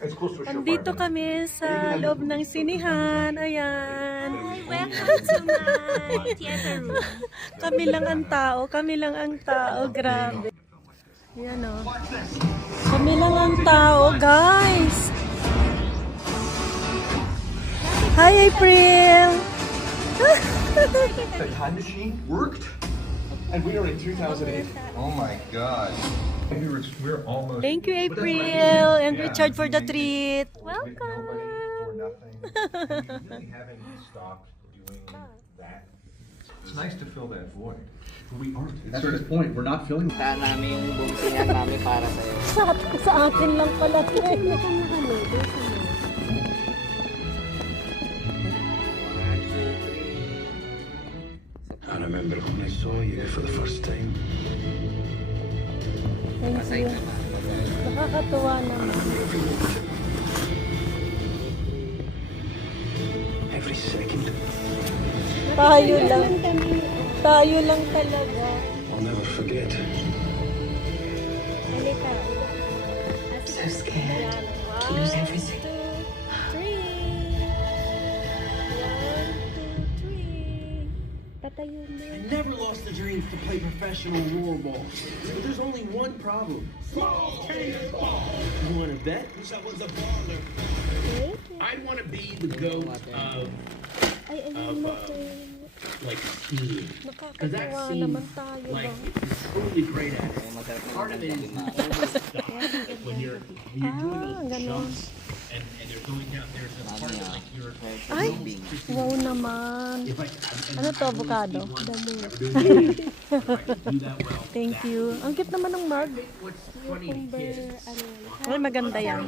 Andito kami sa loob ng sinihan. Ayan. Welcome to my theater room. Kami lang ang tao. Kami lang ang tao. Grabe. Ayan o. Kami lang ang tao, guys. Hi, April. The time machine worked, and we are in 2008. Oh my God. We're almost. Thank you, April. And Richard for the treat. Nobody Welcome. for nothing. We really haven't stopped doing that. It's nice to fill that void. We aren't. That's the point. We're not filling. Punta namin yung buong sinan namin para sa'yo. Sa akin lang pala. I remember when I saw you for the first time. Thank you. Nakakatuwa naman. Every second. Tayo lang. Tayo lang talaga. I'll never forget. So scared to lose everything. 1, 2, 3. Tatayo na. I never lost the dream to play professional rollerball. But there's only one problem. You want to bet? Wish I was a baller. I want to be the goat of like skiing. Because that Nakakatuwa seems naman tayo like ba? it's totally great at it. Masarap na Part of it is naman. like when you're doing those ganon. jumps and they're going down. There's a part of it like you're. Ay, wow naman. If I, Ano to, avocado? Dami. do that well. Thank you. Ang cute naman ng mug. What's funny to kids? Ay, maganda yan.